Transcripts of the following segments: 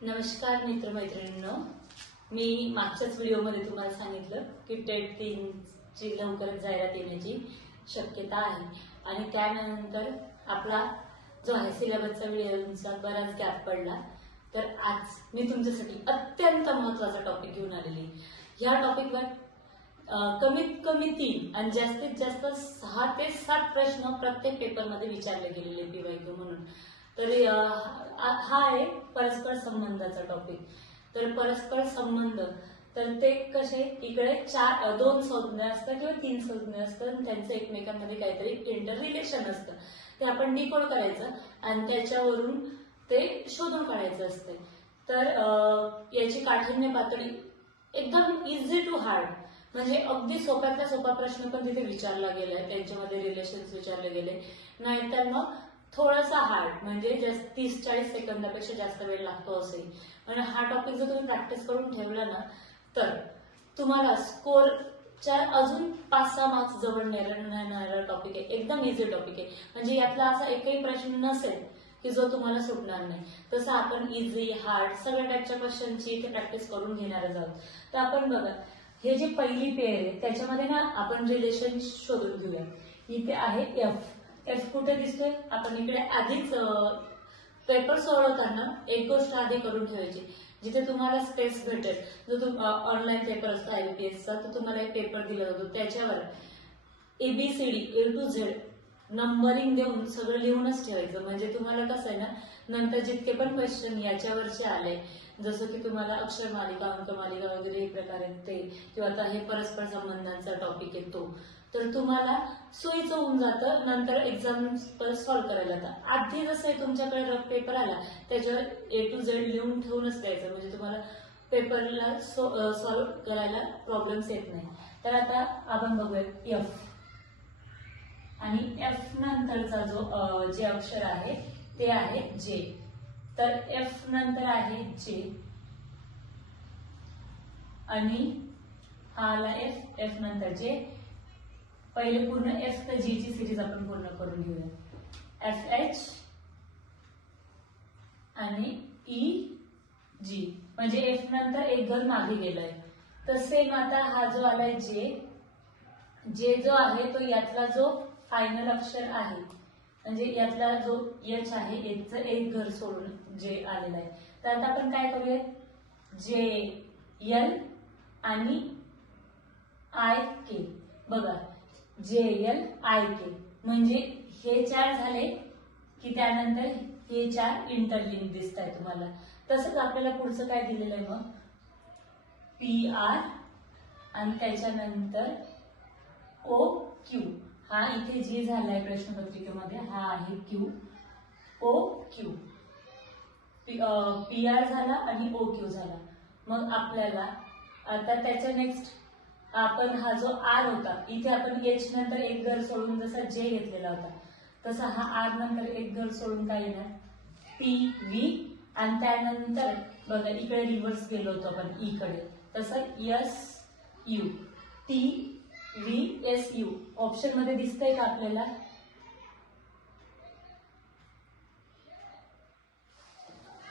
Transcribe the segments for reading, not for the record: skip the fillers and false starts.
नमस्कार मित्रमैत्रिणींनो, मी मागच्याच व्हिडिओमध्ये तुम्हाला सांगितलं की टेट 3 ची लवकरच जाहिरात येण्याची शक्यता आहे आणि त्यानंतर आपला जो आहे सिलेबसचा व्हिडिओचा बराच गॅप पडला. तर आज मी तुमच्यासाठी अत्यंत महत्त्वाचा टॉपिक घेऊन आलेली. ह्या टॉपिकवर कमीत कमी 3 आणि जास्तीत जास्त 6 ते 7 प्रश्न प्रत्येक पेपरमध्ये विचारले गेलेले PYQ म्हणून. तर हा आहे परस्पर संबंधाचा टॉपिक. तर परस्पर संबंध तर ते कसे, इकडे 2 संज्ञा असतात किंवा 3 संज्ञा असतात आणि त्यांचं एकमेकांमध्ये काहीतरी इंटर रिलेशन असतं. ते आपण डिकोड करायचं आणि त्याच्यावरून ते शोधून काढायचं असते. तर याची काठिण्य पातळी एकदम इझी टू हार्ड, म्हणजे अगदी सोप्यातला सोपा प्रश्न पण तिथे विचारला गेलाय, त्यांच्यामध्ये रिलेशन्स विचारले गेले. नाहीतर मग थोडासा हार्ड, म्हणजे 30-40 सेकंदापेक्षा जास्त वेळ लागतो असे. आणि हा टॉपिक जर तुम्ही प्रॅक्टिस करून ठेवला ना, तर तुम्हाला स्कोरच्या अजून 5-6 मार्क्स जवळ नेणारा टॉपिक आहे. एकदम इझी टॉपिक आहे, म्हणजे यातला असा एकही प्रश्न नसेल की जो तुम्हाला सुटणार नाही. तसं आपण इझी हार्ड सगळ्या टाईपच्या क्वेश्चनची इथे प्रॅक्टिस करून घेणारच आहोत. तर आपण बघा, हे जी पहिली पेअर आहे त्याच्यामध्ये ना आपण रिलेशन शोधून घेऊया. इथे आहे एफ कुठे दिसतोय, आपण इकडे आधीच पेपर सोडवताना एक गोष्ट आधी करून ठेवायची. जिथे तुम्हाला स्पेस भेटेल, जो ऑनलाईन पेपर असतो IBPS चा, तर तुम्हाला एक पेपर दिला जातो, त्याच्यावर ABCD A to Z numbering देऊन सगळं लिहूनच ठेवायचं. म्हणजे तुम्हाला कसं आहे ना, नंतर जितके पण क्वेश्चन याच्यावरचे आले, जसं की तुम्हाला अक्षर मालिका, अंक मालिका वगैरे हे प्रकार आहेत ते, किंवा आता हे परस्पर संबंधांचा टॉपिक आहे तो, तर तुम्हाला सोयीचं होऊन जातं नंतर एक्झाम सॉल्व्ह करायला. तर आधी जसं तुमच्याकडे रफ पेपर आला त्याच्यावर A to Z लिहून ठेवूनच द्यायचं, म्हणजे तुम्हाला पेपरला सॉल्व्ह करायला प्रॉब्लेम्स येत नाही. तर आता आपण बघूया एफ, आणि एफ नंतरचा जो जे अक्षर आहे ते आहे जे. तर एफ नंतर आहे जे आणि हा आला एफ नंतर जे. पहिले पूर्ण एफ तर जी ची सिरीज आपण पूर्ण करून घेऊया. FH आणि EG, म्हणजे एफ नंतर एक घर मागे गेलाय. तर सेम आता हा जो आलाय जे जो आहे तो यातला जो फायनल अक्षर आहे, म्हणजे यातला जो H आहे, Hचं एक घर सोडून जे आलेलं आहे. तर आता आपण काय करूया, JL आणि IK. बघा, JLIK म्हणजे हे 4 झाले की त्यानंतर हे 4 इंटरलिंक दिसत आहे तुम्हाला. तसंच आपल्याला पुढचं काय दिलेलं आहे मग, PR आणि त्याच्यानंतर OQ. हा इथे जी झालाय प्रश्नपत्रिकेमध्ये, हा आहे Q. OQ, PR झाला आणि OQ झाला. मग आपल्याला आता त्याच्या नेक्स्ट आपण हा जो R होता, इथे आपण H नंतर एक घर सोडून जसा J घेतलेला होता, तसा हा R नंतर एक घर सोडून काय येणार, PV. आणि त्यानंतर बघा इकडे रिव्हर्स गेलो होतो आपण E कडे, तसं SU, TVSU. ऑप्शन मध्ये दिसतंय का आपल्याला,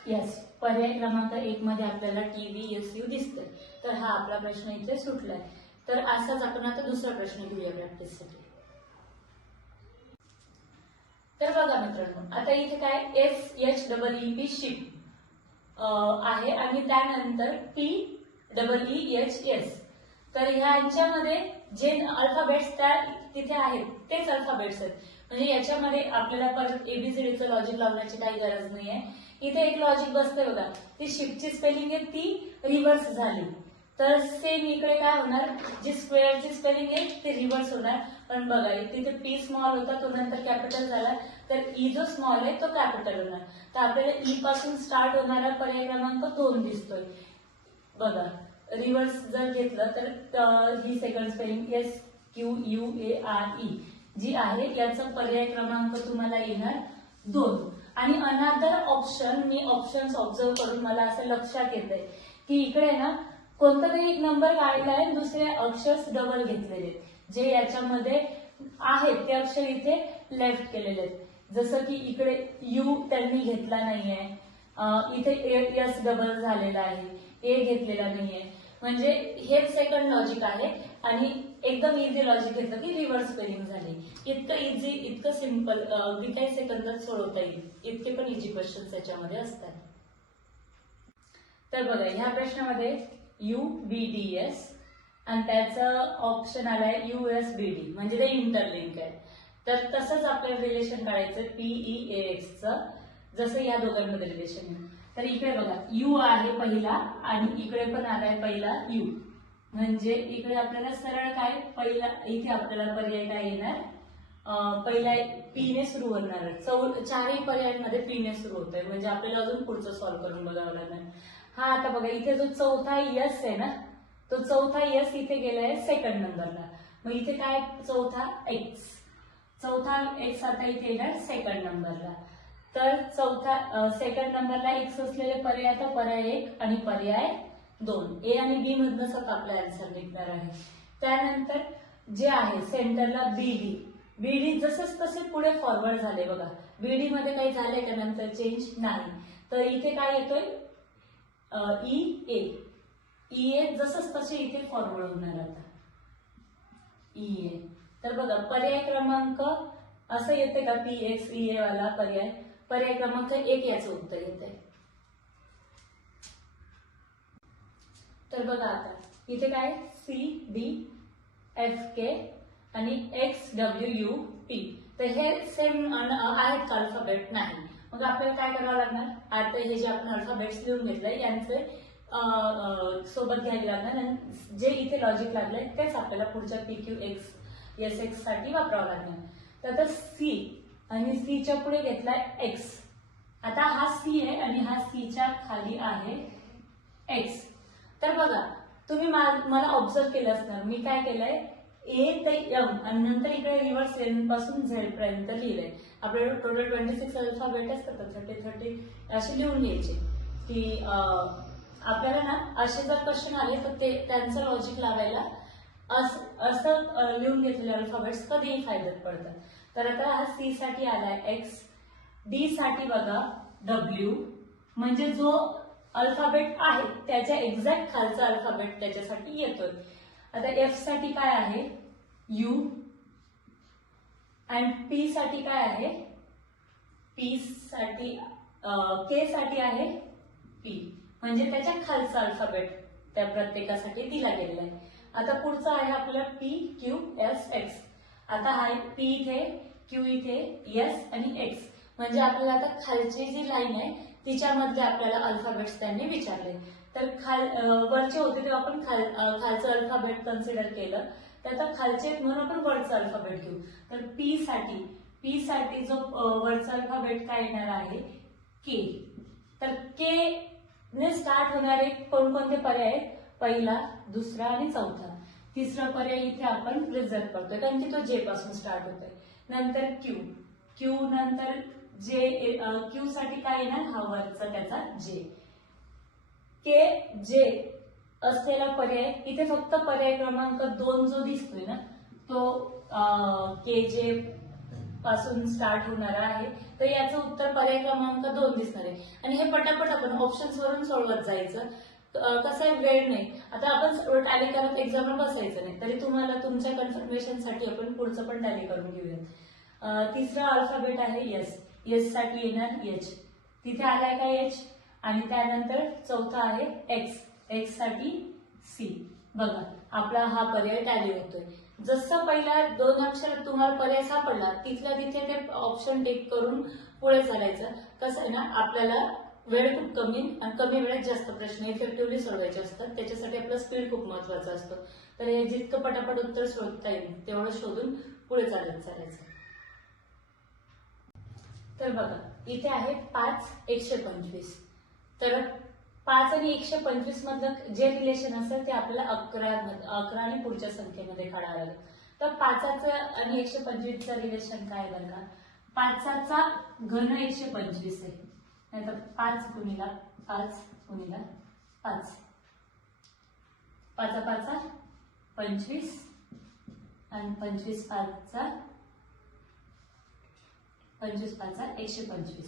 यस, पर्याय क्रमांक 1 मध्ये आपल्याला TVSU दिसतंय. तर हा आपला प्रश्न इथे सुटलाय. तर असाच आपण आता दुसरा प्रश्न घेऊया प्रॅक्टिससाठी. तर बघा मित्रांनो, आता इथे काय SHEEP शिप आहे आणि त्यानंतर PEEHS. तर ह्यांच्यामध्ये जे अल्फाबेट्स त्या तिथे आहेत तेच अल्फाबेट्स आहेत, म्हणजे याच्यामध्ये आपल्याला परत ABCDचं लॉजिक लावण्याची काही गरज नाहीये. इथे एक लॉजिक बसतंय बघा, ती शिपची स्पेलिंग आहे ती रिव्हर्स झाली. तर सेम इकडे काय होणार, जी स्क्वेअरची स्पेलिंग आहे ते रिव्हर्स होणार. पण बघा तिथे P स्मॉल होता तो नंतर कॅपिटल झाला, तर E जो स्मॉल आहे तो कॅपिटल होणार. तर आपल्याला E पासून स्टार्ट होणारा पर्याय क्रमांक 2 दिसतोय. बघा रिव्हर्स जर घेतलं तर ही सेकंड स्पेलिंग SQUARE जी आहे याचा पर्याय क्रमांक तुम्हाला येणार 2. आणि अनदर ऑप्शन, मी ऑप्शन्स ऑब्झर्व करून मला असं लक्षात येतंय की इकडे ना कोणता तरी एक नंबर काढलाय, दुसरे अक्षर डबल घेतलेले, जे याच्यामध्ये आहेत ते अक्षर इथे लेफ्ट केलेले आहेत. जसं की इकडे U त्यांनी घेतला नाहीये, इथे एस डबल झालेला आहे, ए घेतलेला नाहीये, म्हणजे हे सेकंड लॉजिक आहे आणि एकदम इझी लॉजिक घेतलं की रिव्हर्स स्पेलिंग झाली. इतकं इझी, इतकं सिम्पल, अगदी काही सेकंदात सोडवता येईल, इतके पण इझी क्वेश्चन्स त्याच्यामध्ये असतात. तर बघा ह्या प्रश्नामध्ये UVDS आणि त्याचं ऑप्शन आलाय USBD, म्हणजे ते इंटरलिंक आहे. तर तसंच आपल्याला रिलेशन काढायचं PEAX चं, जसं या दोघांमध्ये रिलेशन आहे. तर इकडे बघा U आहे पहिला आणि इकडे पण आलाय पहिला U, म्हणजे इकडे आपल्याला सरळ काय पहिला इथे आपल्याला पर्याय काय येणार, पहिला P ने सुरू होणार. चारही पर्यायांमध्ये P ने सुरू होतोय, म्हणजे आपल्याला अजून पुढचं सॉल्व्ह करून बघावं लागणार. हा आता बघा इथे जो चौथा यस आहे ना, तो चौथा यस इथे गेलाय सेकंड नंबरला, मग इथे काय चौथा एक्स, चौथा एक्स आता इथे येणार सेकंड नंबरला. तर चौथा सेकंड नंबरला एक्स असलेले पर्याय आता पर्याय 1 आणि पर्याय 2, ए आणि बी मधनच आता आपला आन्सर निघणार आहे. त्यानंतर जे आहे सेंटरला बीडी जसंच तसे पुढे फॉरवर्ड झाले बघा, बीडी मध्ये काही झाले का नंतर चेंज नाही. तर इथे काय येतोय EA जसंच तसे इथे फॉरवर्ड होणार आता EA. तर बघा पर्याय क्रमांक असं येते का PXEA वाला पर्याय क्रमांक 1 याचं उत्तर येते. तर बघा आता इथे काय CDFK आणि XWUP, तर हे सेम आहेत का अल्फाबेट नाही, मग आपल्याला काय करावं लागणार, आता हे जे आपण अल्फाबेट्स लिहून घेतलंय यांचे सोबत घ्यायला लागणार आणि जे इथे लॉजिक लागलंय तेच आपल्याला पुढच्या PQXSX साठी वापरावं लागणार. तर आता C आणि C च्या पुढे घेतलाय X. आता हा C आहे आणि हा C च्या खाली आहे X. तर बघा तुम्ही मला ऑब्झर्व केलं असणार, मी काय केलंय A ते M आणि नंतर इकडे रिव्हर्स एन पासून Z पर्यंत लिहिलंय. आपल्याला टोटल 26 अल्फाबेट असतात, 30 असे लिहून घ्यायचे की आपल्याला ना असे जर क्वेश्चन आले तर ते त्यांचं लॉजिक लावायला असं लिहून घेतलेले अल्फाबेट्स कधीही फायद्यात पडतात. तर आता हा C साठी आलाय X, D साठी बघा W, म्हणजे जो अल्फाबेट आहे त्याच्या एक्झॅक्ट खालचा अल्फाबेट त्याच्यासाठी येतोय. आता F साठी काय आहे U आणि P साठी काय आहे P साठी K साठी आहे P, म्हणजे त्याच्या खालचा अल्फाबेट त्या प्रत्येकासाठी दिला गेलेला आहे. आता पुढचा आहे आपला PQSX. आता हा P इथे, Q इथे, S आणि X, म्हणजे आपल्याला आता खालची जी लाईन आहे तिच्यामध्ये आपल्याला अल्फाबेट्स त्यांनी विचारले. तर वरचे होते तेव्हा आपण खालचं अल्फाबेट कन्सिडर केलं, तर आता खालचे म्हणून आपण वरचं अल्फाबेट घेऊ. तर P साठी जो वरचा अल्फाबेट काय येणार आहे K. तर K ने स्टार्ट होणारे कोणकोणते पर्याय आहेत, पहिला, दुसरा आणि चौथा. तिसरा पर्याय इथे आपण रिझर्व करतोय कारण की तो J पासून स्टार्ट होतोय. नंतर Q नंतर J, Q साठी काय येणार हा वरचा त्याचा J. J असलेला पर्याय इथे फक्त पर्याय क्रमांक 2 जो दिसतोय ना तो KJ पासून स्टार्ट होणार आहे, तर याचं उत्तर पर्याय क्रमांक 2 दिसणार आहे. आणि हे पटापट आपण ऑप्शन्स वरून सोडवत जायचं, कसं आहे वेळ नाही. आता आपण टॅली करत एक्झामला बसायचं नाही, तरी तुम्हाला तुमच्या कन्फर्मेशनसाठी आपण पुढचं पण टॅली करून घेऊयात. तिसरा अल्फाबेट आहे S साठी येणार H, तिथे आलाय का H, आणि त्यानंतर चौथा आहे X साठी C. बघा आपला हा पर्याय टॅली होतोय. जसं पहिला 2 अक्षरात तुम्हाला पर्याय सापडला तिथल्या तिथे ते ऑप्शन टिक करून पुढे चालायचं. कसं आहे ना, आपल्याला वेळ खूप कमी आणि कमी वेळेत जास्त प्रश्न इफेक्टिव्हली सोडवायचे असतात, त्याच्यासाठी आपला स्पीड खूप महत्वाचा असतो. तर हे जितकं पटापट उत्तर शोधता येईल तेवढं शोधून पुढे चालायचं. तर बघा इथे आहे 5 125. तर 5 आणि 125 मधलं जे रिलेशन असेल ते आपल्याला 11 आणि पुढच्या संख्येमध्ये काढावं लागेल. तर 5चं आणि 125चं रिलेशन काय बरं का, 5चा घन 125 आहे, नाहीतर 5 गुणिला 5 गुणिला 5, 5 5 25 आणि 25 5 125.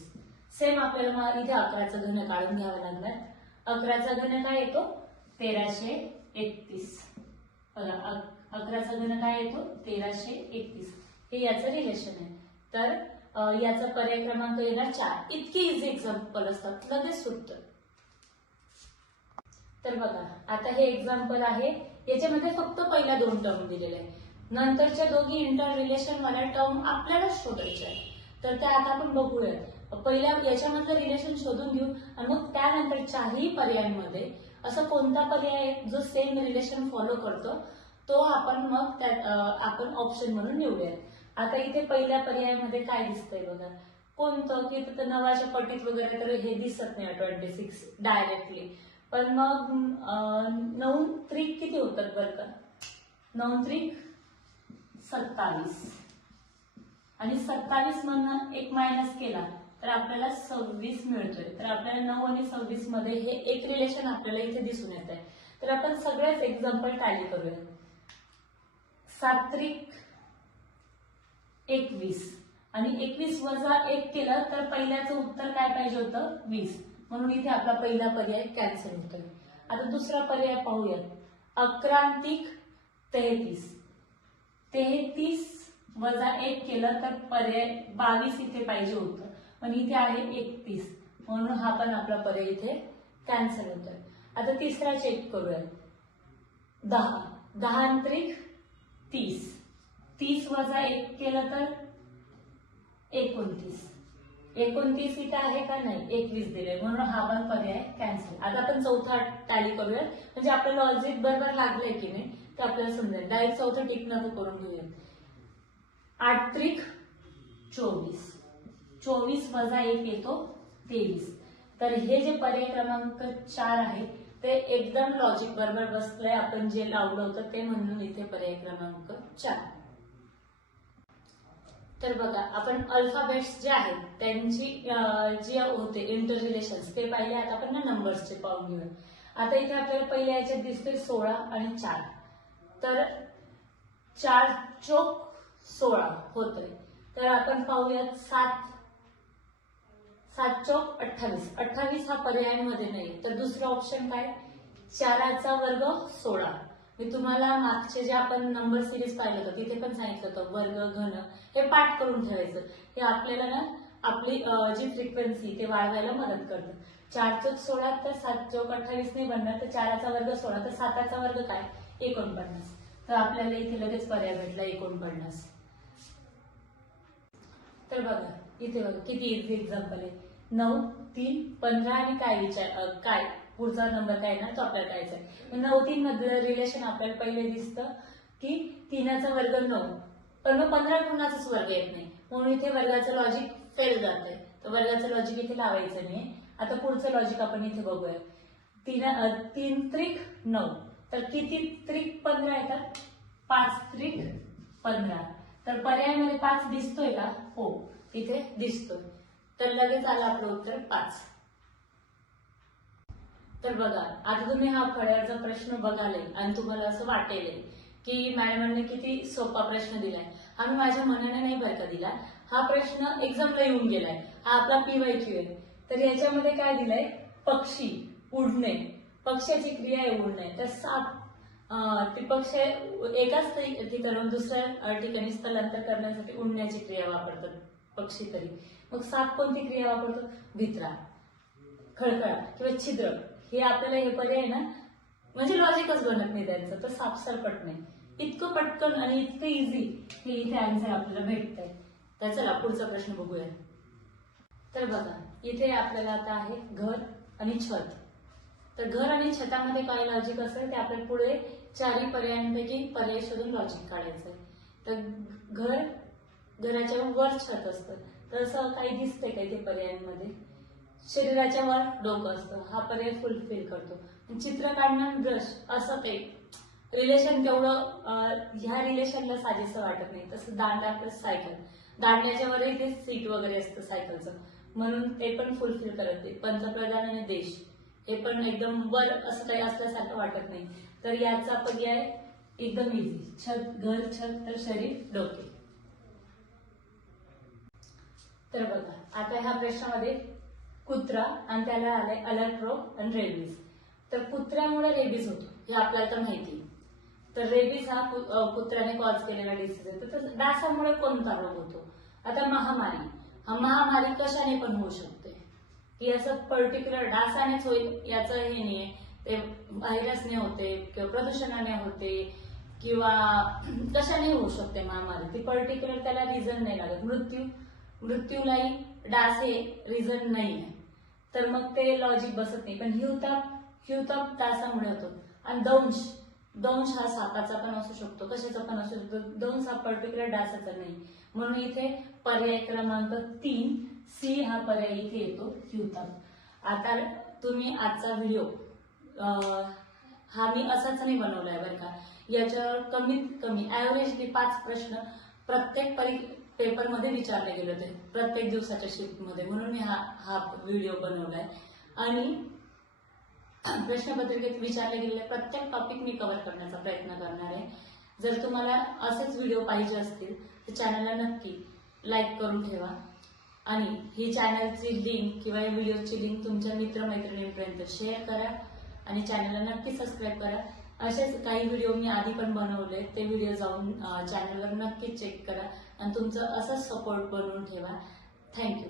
सेम आपल्याला मग इथे 11चा घन काढून घ्यावा लागणार. 11चा घन काय येतो 1331. बघा 11चा घन काय येतो 1331. हे याचं रिलेशन आहे. तर याचा पर्याय क्रमांक येणार 4. इतकी इझी एक्झाम्पल असतात, लगेच सुटतं. तर बघा आता हे एक्झाम्पल आहे, याच्यामध्ये फक्त पहिल्या 2 टर्म दिलेल्या आहे. नंतरच्या दोघी इंटर रिलेशन वाल्या टर्म आपल्याला शोधायच्या आहे. तर त्या आता आपण बघूया. पहिल्या याच्यामधलं रिलेशन शोधून घेऊ आणि मग त्यानंतर 4ही पर्यायांमध्ये असं कोणता पर्याय आहे जो सेम रिलेशन फॉलो करतो तो आपण मग आपण ऑप्शन म्हणून निवडूया. आता इथे पहिल्या पर्यायामध्ये काय दिसतंय बघा, कोणतं की तर 9च्या पटीत वगैरे तर हे दिसत नाही 26 डायरेक्टली. पण मग 9 त्रिक किती होतात बरं का, 9 त्रिक 27 आणि 27 मधनं 1 मायनस केला तर आपल्याला 26 मिळतोय. तर आपल्याला 9 आणि 26 मध्ये हे एक रिलेशन आपल्याला इथे दिसून येत आहे. तर आपण सगळेच एक्झाम्पल टॅली करूया. 7 त्रिक 21 आणि 21 वजा 1 केलं तर पहिल्याचं उत्तर काय पाहिजे होतं 20. म्हणून इथे आपला पहिला पर्याय कॅन्सल होतोय. आता दुसरा पर्याय पाहूयात. 11 त्रिक 33. 33 वजा 1 केलं तर पर्याय 22 इथे पाहिजे होतं, पण इथे आहे 31. म्हणून हा पण आपला पर्याय इथे कॅन्सल होतोय. आता तिसरा चेक करूया. 10 त्रिक 30. 30 वजा 1 केलं तर 29. 29 इथे आहे का नाही, 21 दिले, म्हणून हा पण पर्याय कॅन्सल. आता आपण चौथा टॅली करूया, म्हणजे आपल्याला लॉजिक बरोबर लागलंय की नाही ते आपल्याला समजेल. डायरेक्ट चौथं टिक नको करून घेऊया. 8 त्रिक 24. 24 वजा 1 येतो 23. तर हे जे पर्याय क्रमांक 4 आहे ते एकदम लॉजिक बरोबर बसलंय. आपण जे लावलं होतं ते म्हणून इथे पर्याय क्रमांक 4. तर बघा आपण अल्फाबेट्स जे आहेत त्यांची जी होते इंटर रिलेशन्स ते पाहिले. आता आपण नंबर्सचे पाहून घेऊया. आता इथे आपल्याला पहिल्या याच्यात दिसते 16 आणि 4. तर 4 चोक 16 होतोय. तर आपण पाहूयात 7 चोक 28. 28 हा पर्यायांमध्ये नाही. तर दुसरा ऑप्शन काय 4चा वर्ग 16. मी तुम्हाला मागचे जे आपण नंबर सिरीज पाहिलं होतं तिथे पण सांगितलं होतं वर्ग घन हे पाठ करून ठेवायचं. हे आपल्याला ना आपली जी फ्रिक्वेन्सी ते वाढवायला मदत करतं. 4 चोक 16 तर 7 चोक 28 नाही बनणार. तर 4चा वर्ग 16 तर 7चा वर्ग काय 49. तर आपल्याला इथे लगेच पर्याय भेटला 49. तर बघा इथे बघा किती इझी एक्झाम्पल आहे. 9 3 15 आणि काय पुढचा नंबर काय ना तो आपल्याला कायचा आहे. 9 3 मधलं रिलेशन आपल्याला पहिले दिसतं की 3चा वर्ग 9. पण मग 15 कुणाचाच वर्ग येत नाही, म्हणून इथे वर्गाचं लॉजिक फेल जात आहे. तर वर्गाचं लॉजिक इथे लावायचं नाही. आता पुढचं लॉजिक आपण इथे बघूया. 3 त्रिक 9. तर किती त्रिक 15 येतात 5 त्रिक 15. तर पर्यायामध्ये 5 दिसतोय का, हो इथे दिसतोय. तर लगेच आलं आपलं उत्तर 5. तर बघा आता तुम्ही हा फळ्याचा प्रश्न बघाले आणि तुम्हाला असं वाटेल की मॅडमांनी किती सोपा प्रश्न दिलाय. हा मी माझ्या मनाने नाही बरं का दिला. हा प्रश्न एक्झामला येऊन गेलाय. हा आपला PYQ आहे. तर याच्यामध्ये काय दिलंय पक्षी उडणे, पक्ष्याची क्रिया आहे उडणे. तर साप ते पक्ष एकाच ठिकाणाहून दुसऱ्या ठिकाणी स्थलांतर करण्यासाठी उडण्याची क्रिया वापरतात पक्षी. तरी मग साप कोणती क्रिया वापरतो भित्रा, खळखळा किंवा छिद्र. हे आपल्याला हे पर्याय ना म्हणजे लॉजिकच बनत नाही त्यांचं. तर साप सरपट नाही. इतकं पटकन आणि इतकं इझी हे इथे आन्सर आपल्याला भेटतंय. तर चला पुढचा प्रश्न बघूया. तर बघा इथे आपल्याला आता आहे घर आणि छत. तर घर आणि छतामध्ये काय लॉजिक असेल ते आपल्याला पुढे 4ही पर्यायांपैकी पर्याय शोधून लॉजिक काढायचंय. तर घराच्या वर छत असतं. तर असं काही दिसतंय का इथे पर्यायांमध्ये. शरीराच्या वर डोकं असतं, हा पर्याय फुलफिल करतो. चित्र काढणं ब्रश असं काही रिलेशन तेवढं ह्या रिलेशनला साजेसं वाटत नाही. तसं दांडा प्लस सायकल, दांड्याच्या वरही ते सीट वगैरे असतं सायकलचं, म्हणून ते पण फुलफिल करत नाही. पंतप्रधान आणि देश हे पण एकदम वर असं काही असल्यासारखं वाटत नाही. तर याचा पर्याय एकदम इझी. घर छत तर शरीर डोके. तर बघा आता ह्या प्रश्नामध्ये कुत्रा आणि त्याला आलाय अलर्ट्रो आणि रेबीज. तर कुत्र्यामुळे रेबीज होतो हे आपल्याला तर माहिती. तर रेबीज हा कुत्र्याने कॉज केलेला डिसीज आहे. तर डासामुळे कोणता रोग होतो? आता महामारी, हा महामारी कशाने पण होऊ शकते की असं पर्टिक्युलर डासानेच होईल याचं हे नाहीये. ते व्हायरसने होते किंवा प्रदूषणाने होते किंवा कशाने होऊ शकते महामारी. ती पर्टिक्युलर त्याला रिझन नाही लागत. मृत्यूलाही डास हे रिझन नाही आहे. तर मग ते लॉजिक बसत नाही. पण हिवताप डासामुळे होतो. आणि दंश हा सापाचा पण असू शकतो, कशाचा पण असू शकतो. दंश हा पर्टिक्युलर डासाचा नाही. म्हणून इथे पर्याय क्रमांक 3 सी हा पर्याय इथे येतो, हिवताप. आता तुम्ही आजचा व्हिडिओ हा मी असाच नाही बनवलाय बरं का. याच्यावर कमीत कमी ऍव्हरेजली 5 प्रश्न प्रत्येक पेपरमध्ये विचारले गेले होते प्रत्येक दिवसाच्या शिफ्टमध्ये. म्हणून मी हा व्हिडिओ बनवलाय. आणि प्रश्नपत्रिकेत विचारले गेलेले प्रत्येक टॉपिक मी कव्हर करण्याचा प्रयत्न करणार आहे. जर तुम्हाला असेच व्हिडिओ पाहिजे असतील तर चॅनलला नक्की लाईक करून ठेवा. आणि ही चॅनलची लिंक किंवा या व्हिडिओची लिंक तुमच्या मित्रमैत्रिणींपर्यंत शेअर करा आणि चॅनलला नक्की सबस्क्राईब करा. असेच काही व्हिडिओ मी आधी पण बनवले, ते व्हिडिओ जाऊन चॅनलवर नक्की चेक करा आणि तुमचं असंच सपोर्ट बनवून ठेवा. थँक्यू.